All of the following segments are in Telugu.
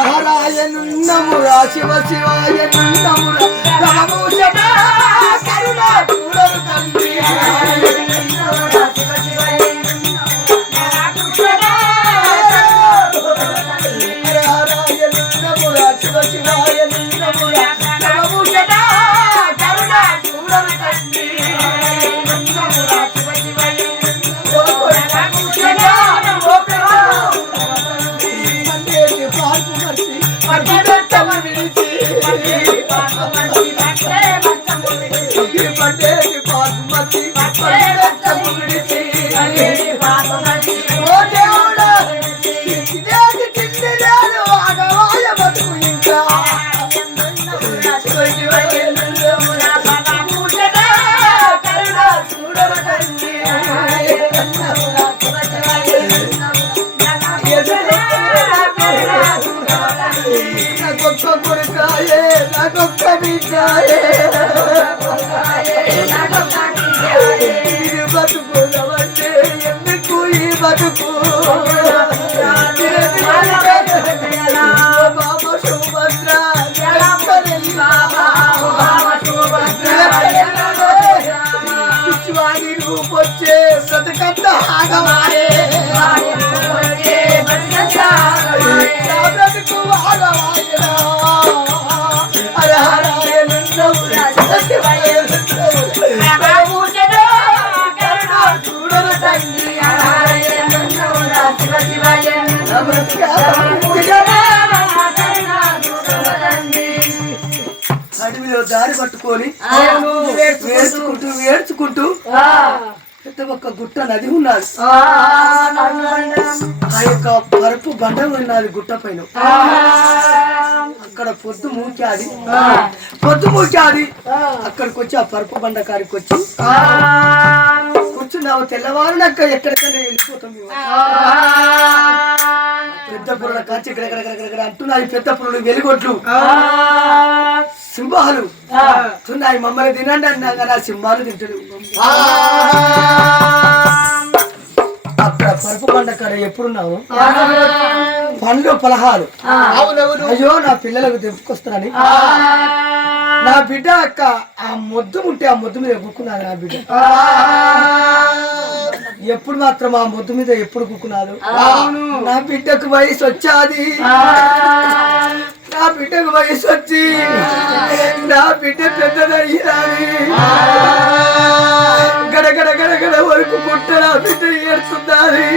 హర హరాయనున్నమురా శివ శివాయనున్నమురా. రామూషణా కరుణా చూడరు తండ్రి. హర అడవిలో దారి పట్టుకొని వేర్చుకుంటూ వేర్చుకుంటూ పెద్ద ఒక్క గుట్ట నది ఉన్నది ఆ యొక్క పరుపు బండ ఉన్నది గుట్ట పైన అక్కడ పొద్దు మూచాది పొద్దు మూచాది అక్కడికి వచ్చి ఆ పరుపు బండ కాడికి వచ్చి కూర్చున్నావు తెల్లవారునక్క ఎక్కడికైనా వెళ్ళిపోతాం పెద్ద పుల్ల కాచి ఇక్కడ అంటున్నాయి పెద్ద పుల్లలు వెలుగొట్లు సింహాలు తున్నాయి మమ్మల్ని తినండి అన్నా కదా సింహాలు తింటాడు ఎప్పుడున్నావు? పండ్లు పలహాలు. అయ్యో నా పిల్లలకు తెప్పుకొస్తానని నా బిడ్డ అక్క ఆ మొద్దు ఉంటే ఆ మొద్దు మీద కుక్కున్నాడు నా బిడ్డ. ఎప్పుడు మాత్రం ఆ మొద్దు మీద ఎప్పుడు కుక్కున్నాడు నా బిడ్డకు వయసు వచ్చాది. నా బిడ్డకు వయసు వచ్చి నా బిడ్డ పెద్దదయ్యాది. గడగడ గడగడ వరకు పుట్ట నా బిడ్డ ఏడుతున్నది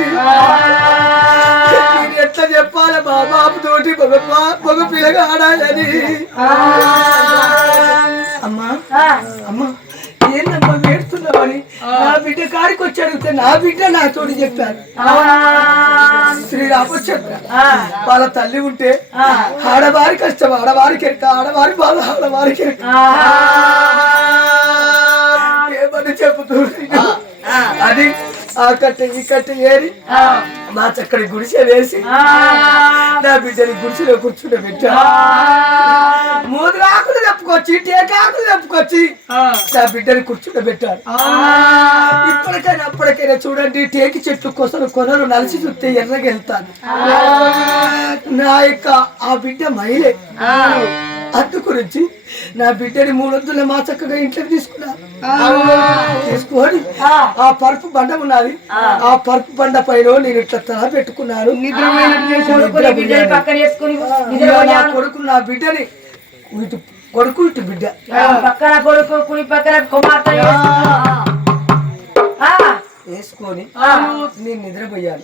నేను ఎట్లా చెప్పాలి మా బాబు తోటి మగ పా- మగ పిల్లగా ఆడాలని అమ్మా అమ్మా ఏందమ్మా వేడుతున్నావని నా బిడ్డ కాడికి వచ్చి అడిగితే నా బిడ్డ నా తోటి చెప్పాను శ్రీ రామచంద్ర వాళ్ళ తల్లి ఉంటే ఆడవారి కష్టం ఆడవారికి ఎరక ఆడవారి బాధ ఆడవారికి ఎరక ఏమని చెబుతుంది అది ఆ కట్టె ఈ కట్టె ఏరి మా చక్కడి గుడిసె వేసి నా బిడ్డని గుడిసెలో కూర్చుంటే పెట్టా. మూడు ఆకులు తెప్పుకొచ్చి టేకాకులు తెప్పుకొచ్చి నా బిడ్డని కూర్చుంటే పెట్టారు. ఇప్పటికైనా అప్పటికైనా చూడండి టేకి చెట్లు కొసలు కొనలు నలిసి చూస్తే ఎర్రగా వెళ్తాను నా యొక్క ఆ బిడ్డ మహిళే. గురించి నా బిడ్డని మూడొద్దుల మా చక్కగా ఇంట్లోకి తీసుకున్నారు తీసుకొని ఆ. పరుపు బండ ఉన్నది. ఆ. పరుపు బండ పైన నేను ఇట్లా తల పెట్టుకున్నాను. నా కొడుకు నా బిడ్డని ఇటు కొడుకు ఇటు బిడ్డ. పక్కన కొడుకు కుడి పక్కన కుమార్తె. వేసుకొని నేను నిద్రపోయాను.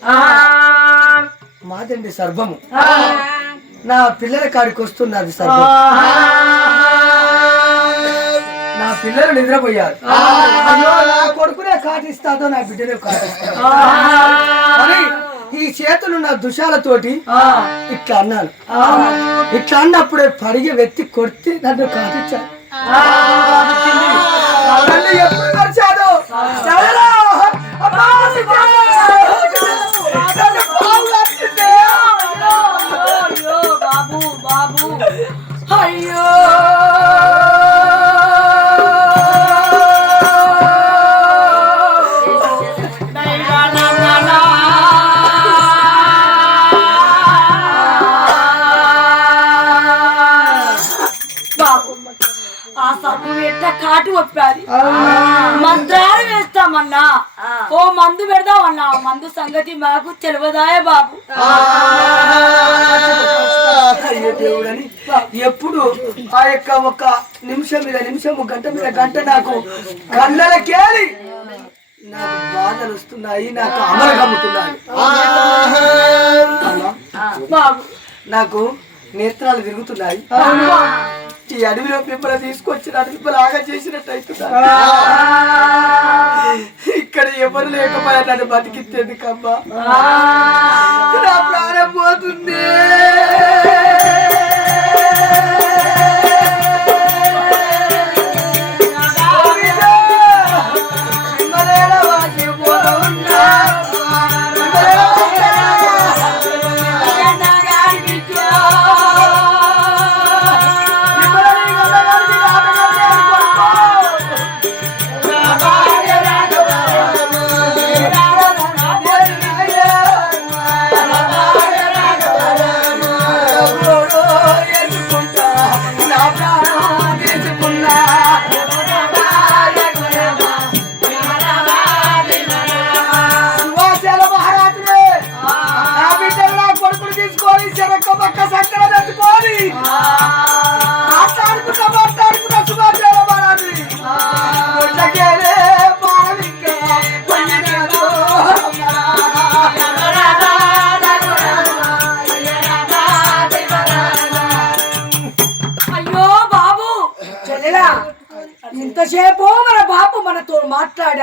మాదండి సర్వము. నా పిల్లల కాడికి వస్తున్నారు సార్. నా పిల్లలు నిద్రపోయారు. కొడుకునే కాటిస్తాదో నా బిడ్డనే కాటిస్తాను ఈ చేతులు నా దుషాలతోటి ఇట్లా అన్నాను. ఇట్లా అన్నప్పుడే పరిగి వ్యక్తి కొడితే నన్ను కాటించాను ఎప్పుడు మంత్రాలు వేస్తామన్నా. ఓ మందు పెడదామన్నా. మందు సంగతి మాకు తెలియదాయ బాబు. దేవుడని. ఎప్పుడు ఆ యొక్క ఒక నిమిషం మీద నిమిషం గంట మీద గంట నాకు కళ్ళలకేలి నాకు బాధలు వస్తున్నాయి నాకు అమలు కమ్ముతున్నాయి. నాకు నేత్రాలు తిరుగుతున్నాయి ఈ అడవిలో మిమ్మల్ని తీసుకొచ్చిన అడవి ఆగా చేసినట్టు అవుతున్నా ఇక్కడ ఎవరు లేకపోయా నన్ను బతికిత్తేందుకమ్మా నా ప్రాణం పోతుంది.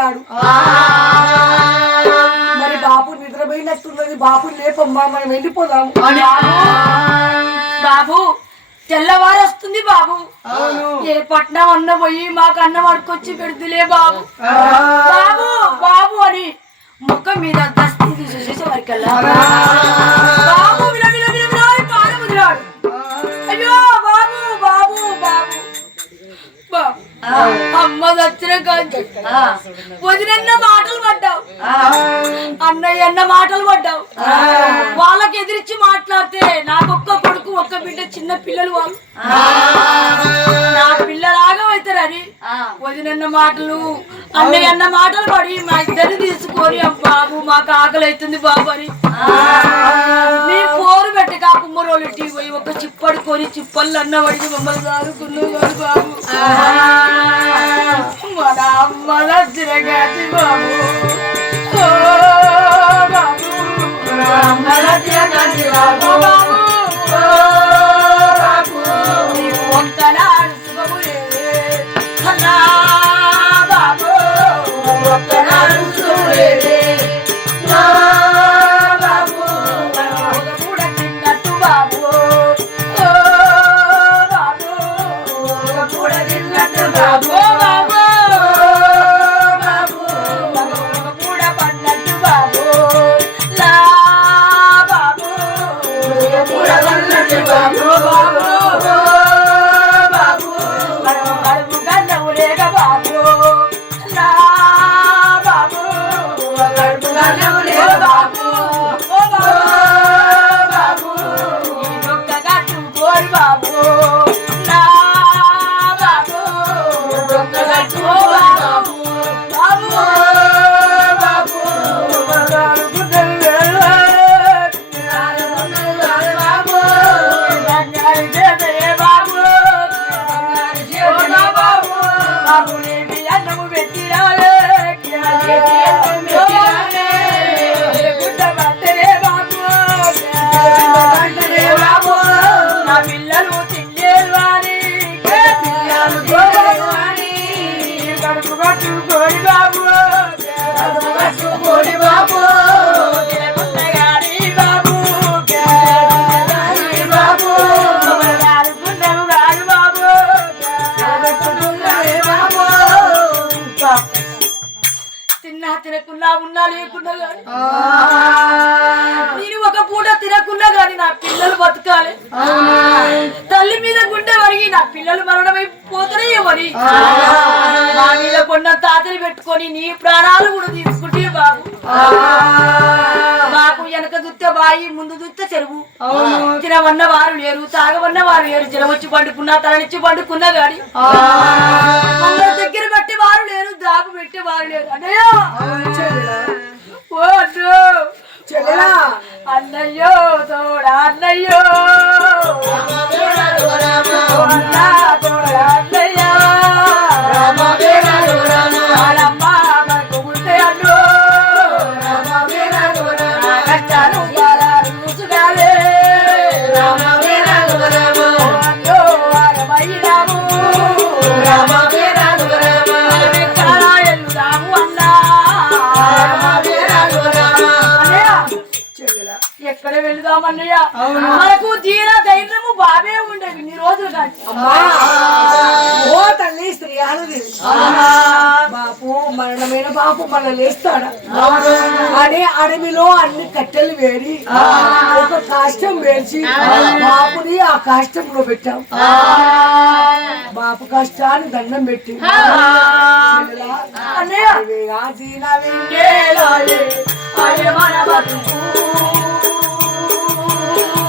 మాట్లాడాడు. మరి బాపు నిద్రపోయినట్టున్నది. బాపు లేపమ్మా మనం వెళ్ళిపోదాం బాబు తెల్లవారు వస్తుంది బాబు ఏ పట్నం అన్న పోయి మాకు అన్నం అడుకొచ్చి పెడుతులే బాబు. బాబు బాబు అని ముఖం మీద దస్తి చూసేసే వరకల్లా బాబు విల విల విల విల అని పాలు ముదిరాడు. అయ్యో బాబు బాబు బాబు. బాబు. అమ్మ దచ్చిన కాంచి వదినన్న మాటలు పడ్డావు. అన్నయ్య అన్న మాటలు పడ్డావు. వాళ్ళకి ఎదిరించి మాట్లాడితే నాకు ఒక్క కొడుకు ఒక్క బిడ్డ చిన్న పిల్లలు వాళ్ళు నా పిల్లలాగా అవుతారని. వదినన్న మాటలు అన్నయ్య అన్న మాటలు పడి మా ఇద్దరిని తీసుకొని "అమ్మ బాబు మాకు ఆకలి అవుతుంది బాబు అని. నీ పోరు పెట్టక కుమ్మరోళ్ళు ఇంటికి పోయి ఒక చిప్పడు కొని చిప్పళ్ళు అన్న పడి మమ్మల్ని సాగుకున్నావు బాబు. మన అమ్మ లజ్జరగాతి బాబు. బాబు. మన బాబు. లేరు జనం వచ్చి పండుకున్నా తలనిచ్చి పండుకున్నా గాని దగ్గర పెట్టి వారు లేరు దాపు పెట్టి వారు లేరు. అన్నయ్య! ఓ అన్నయ్యో! తోడా అన్నయ్యో! ఓ అన్నా తోడా వెళ్దామన్నయ్య మనకు తీరా ధైర్యము బాబే ఉండేది నీ రోజులు ఓ తల్లి స్త్రీ ఆడది. బాపు మరణమైన బాపు మన లేస్తాడా? అనే అడవిలో అన్ని కట్టెలు వేరి ఒక కాష్టం వేసి బాపుని ఆ కాష్టంలో పెట్టాం. బాపు కష్టాన్ని దండం పెట్టి అన్నయ్య. మన బతుకు. Oh,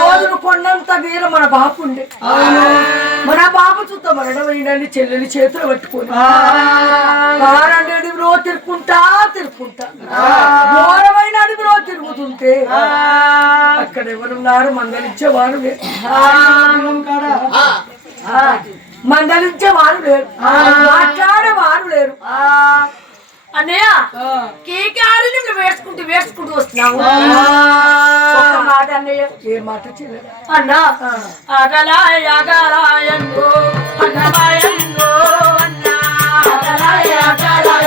రోజులు కొండంత వీర మన బాపు ఉండే. మన బాబు చుట్ట మరణమైందని చెల్లెలి చేతులు పట్టుకొని. కారండి అడవిలో తిరుక్కుంటా తిరుక్కుంటా. ఘోరమైన అడవిలో తిరుగుతుంటే అక్కడ ఎవరున్నారు? మందలించేవారు లేరు. మందలించేవారు లేరు. మాట్లాడేవారు లేరు. అన్నయ్య కేకారు నువ్వు వేసుకుంటూ వేసుకుంటూ వస్తున్నావు. మాట అన్నయ్య. ఏ మాట అన్నా అగలాయందో అన్నమాయందో అన్నా. అగలాయ అగలాయందో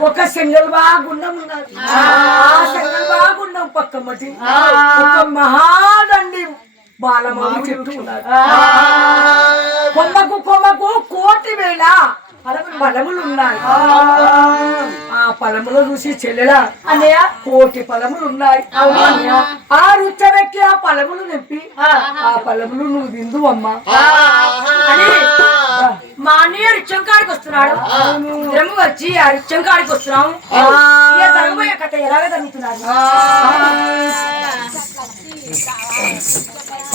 ఒక సింగల్ బాగుండం సింగల్ బాగుండం పక్క మటి ఒక మహాదండి బాలమావి చెట్టు ఉన్నది. కొమ్మకు కొమ్మకు కోటి వేల పలములు. పలములు ఉన్నాయి ఆ పలములు చూసి చెల్లెలా అన్నయ్య? కోటి పలములు ఉన్నాయి ఆ రుచ్చబెక్కి ఆ పలములు నింపి ఆ. పలములు నువ్వు తిందు అమ్మా. అని మా అన్నయ్య రిచ్చం కాడికి వస్తున్నాడు. ఇద్దరము వచ్చి ఆ రిచ్చం కాడికి వస్తున్నాం ఇక జరగబోయే కథ ఎలాగ జరుగుతున్నారు?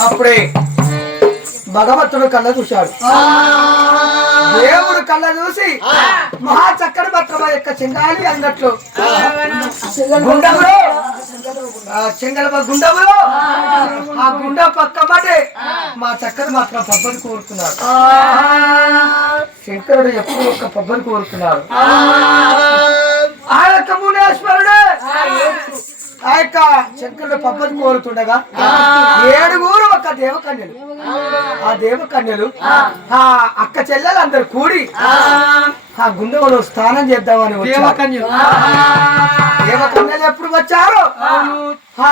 అప్పుడే భగవంతుడు కళ్ళ చూశాడు. దేవుడు కళ్ళ చూసి మహా చక్కని భద్రమ యొక్క చింగాలి అంగట్లో గుండములో ఆ. చింగల గుండములో ఆ. గుండ పక్క మటే మా చక్కని మాత్రం పబ్బని కోరుకున్నాడు శంకరుడు ఎప్పుడు ఒక పబ్బని కోరుకున్నాడు ఆ. యొక్క ఆ యొక్క శంకరుడు పబ్బని కోరుతుండగా ఏడుగురు ఒక దేవకన్యలు. ఆ దేవకన్యలు ఆ. అక్క చెల్లెలందరూ కూడి ఆ. గుండెలో స్నానం చేద్దామని వచ్చారు. దేవకన్యలు. ఎప్పుడు వచ్చారు? ఆ.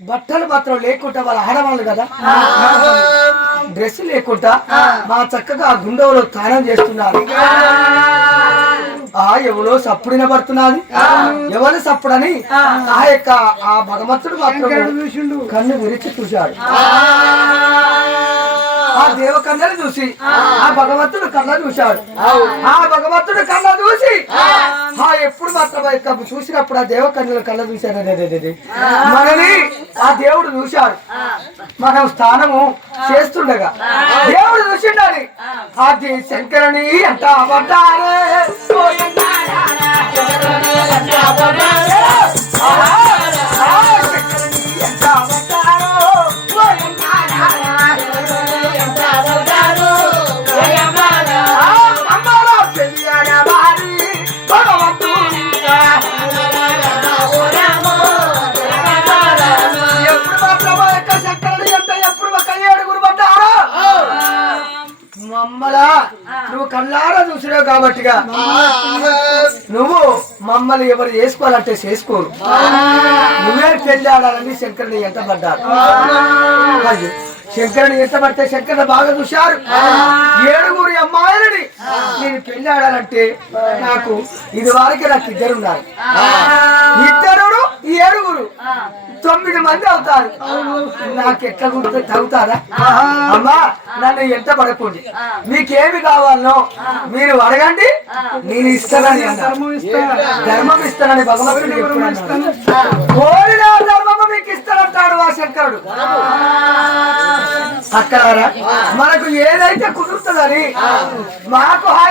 బట్టలు మాత్రం లేకుండా వాళ్ళ ఆడవాళ్ళు కదా. డ్రెస్ లేకుండా మా చక్కగా ఆ గుండెలో స్నానం చేస్తున్నారు. ఎవరో సప్పుడు వినబడుతున్నది? ఎవరు సప్పుడని? ఆ. యొక్క ఆ భగవంతుడు మాత్రం కన్ను విరిచి చూశాడు. ఆ దేవకన్యను చూసి ఆ భగవంతుడు కళ్ళ చూశాడు ఆ భగవంతుడు కళ్ళ చూసి ఆ ఎప్పుడు మాత్రం చూసినప్పుడు ఆ దేవకన్యలు కళ్ళ చూశాడు అదే, అదే, అదే. మనని ఆ దేవుడు చూశాడు మనం స్థానము చేస్తుండగా దేవుడు చూసిండని ఆ దే- శంకరుని ఎంత ఎందాడారా, శంకరుని ఎంత. చూసినావు కాబట్టిగా నువ్వు మమ్మల్ని ఎవరు చేసుకోవాలంటే చేసుకోరు. నువ్వే పెళ్ళాడాలని శంకరుని ఎంత పడ్డారు. శంకరుని ఎంత పడితే శంకరుని బాగా చూశారు. ఏడుగురు అమ్మాయిలని నేను పెళ్ళాడాలంటే నాకు ఇది వరకు నాకు ఇద్దరు ఉన్నారు ఇద్దరు ఈ ఏడుగురు తొమ్మిది మంది అవుతారు. నాకు ఎట్లా గుర్తు చదువుతారా అమ్మా నన్ను ఎంత పడకండి. మీకేమి కావాలనో మీరు అడగండి. నేను ఇస్తానని ధర్మం ఇస్తానని భగవంతుడు ఎప్పుడు అన్నాడు? కోరిన ధర్మము మీకు ఇస్తానంటాడు ఆ శంకరుడు. అక్కడారా మనకు ఏదైతే కుదురుతుందని మాకు ఆ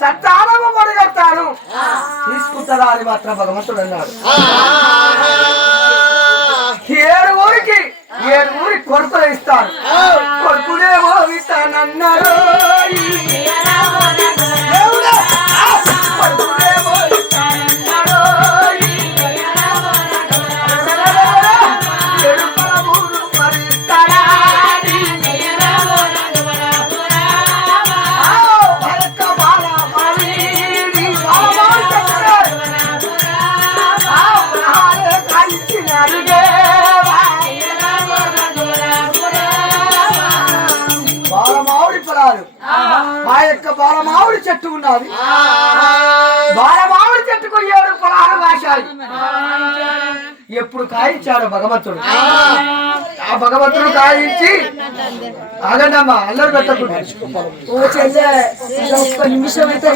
సంతానము మొదలెడతాను తీసుకుంటారా అని మాత్రం భగవంతుడు అన్నాడు. ఏడు ఊరికి ఏడు ఊరి కొడుకులు ఇస్తారు. కొడుకులేమో ఇస్తానన్నారు. ఉన్నది బాలమావిడి చెట్టుకు ఏడు పొలాలు కాశాయి ఎప్పుడు కాయించాడు భగవంతుడు. ఆ. భగవంతుడు కాయించి ఆగండమ్మా అల్లరి పెట్టకుండా. ఓ చెల్లె ఇంకా ఒక్క నిమిషం అయితే.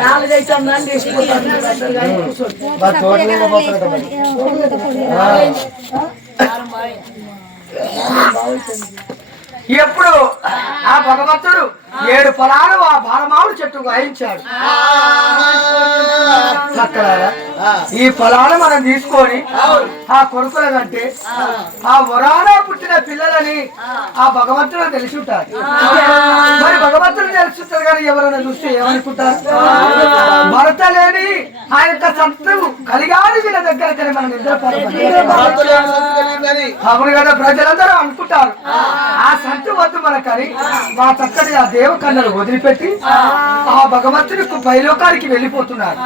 నాలుగైతే. ఎప్పుడు ఆ భగవంతుడు ఏడు పొలాలు ఆ బాలమావుడు చెట్టు గాయించాడు. చక్కలారా ఈ పొలాలు మనం తీసుకొని ఆ. కొడుకుల కంటే ఆ. వరాన పుట్టిన పిల్లలని ఆ. భగవంతుడు తెలిసి ఉంటారు మరి భగవంతుడు తెలుసుంటారు కానీ ఎవరైనా చూస్తే ఏమనుకుంటారు? భర్త లేని ఆ యొక్క సత్తు కలిగాని వీళ్ళ దగ్గర కానీ మనం నిద్రపోవాలి. అవును కదా ప్రజలందరూ అనుకుంటారు. ఆ. సంతు వద్దు మనకని మా చక్కటి దేవకన్నను వదిలిపెట్టి ఆ. భగవంతుని పైలోకానికి వెళ్ళిపోతున్నారు.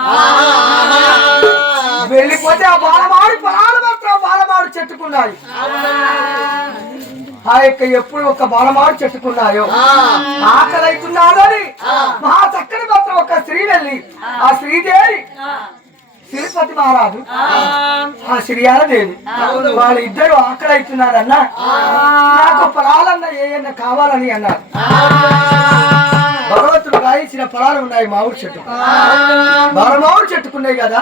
వెళ్ళిపోతే ఆ బాలమాడి పొలాలు మాత్రం బాలమాడు చెట్టుకున్నాయి. ఆ యొక్క ఎప్పుడు ఒక బాలమాడు చెట్టుకున్నాయో ఆకలి అవుతున్నాడని మహా చక్కని మాత్రం ఒక స్త్రీ వెళ్ళి ఆ. శ్రీదేవి తిరుపతి మహారాజు. ఆ. శ్రీయాలదేవి వాళ్ళు ఇద్దరు అవుతున్నారన్న నాకు పొలాలన్న ఏయన్నా కావాలని అన్నారు. భగవంతుడు రాయించిన పొలాలు ఉన్నాయి మామిడి చెట్టు. బాల మామిడి చెట్టుకున్నాయి కదా.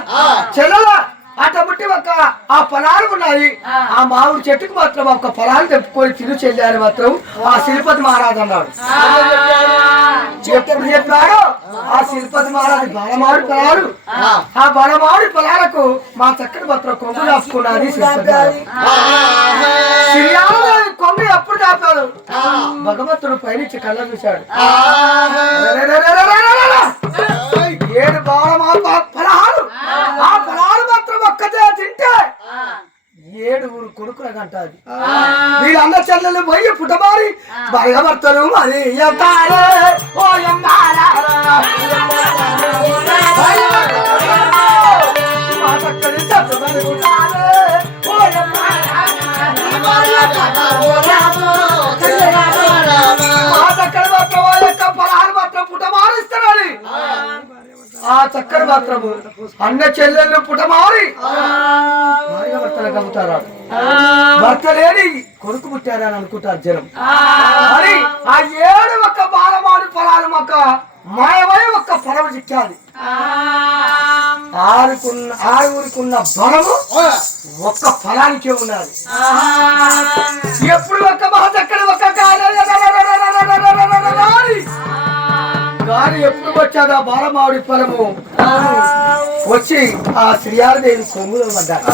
చెల్లెల అటముట్టి ఒక ఆ పొలాలు ఉన్నాయి. ఆ. మామిడి చెట్టుకు మాత్రం ఒక పొలాలు తెప్పుకొని తిరు చెల్లారు మాత్రం ఆ శిల్పతి మహారాజు అన్నాడు. చెప్పాడు? శిల్పతి మహారాజు బలమాడి పొలాలు ఆ. బలమాడి పొలాలకు మా చక్కటి కొంగు శిల్పతి మహారాజు. శ్రీరామదేవి కొంగు ఎప్పుడు దాపాడు భగవంతుడు పైనుంచి కళ్ళ చూశాడు ఏడు బాలమా ఫలాలు ఆ. ఫలాలు మాత్రం ఒక్కటే తింటే ఏడుగురు కొడుకులకు అంటాది వీళ్ళంద చెల్లెలు పోయి పుట్టమారి భయభర్తలు మరి ఎంతారే ఆ చక్కని మాత్రము అన్న చెల్లెళ్ళు పుటమారి భార్య భర్తలకు అవుతారా భర్త లేని కొడుకు పుట్టారని అనుకుంటారు జనం మరి ఆ ఏడు ఒక్క బాలమాడు పొలాలు మొక్క మాయమై ఒక్క పొలం చిక్కాలి. ఆరుకున్న ఆరుగురికున్న బలము ఒక్క ఫలానికే ఉన్నది ఎప్పుడు ఒక్క మహచక్కడి ఒక్క గాలి? గాలి ఎప్పుడు వచ్చాదో ఆ బాలమావిడి ఫలము? వచ్చి ఆ శ్రీయాదేవి కొమ్ములు పడ్డారు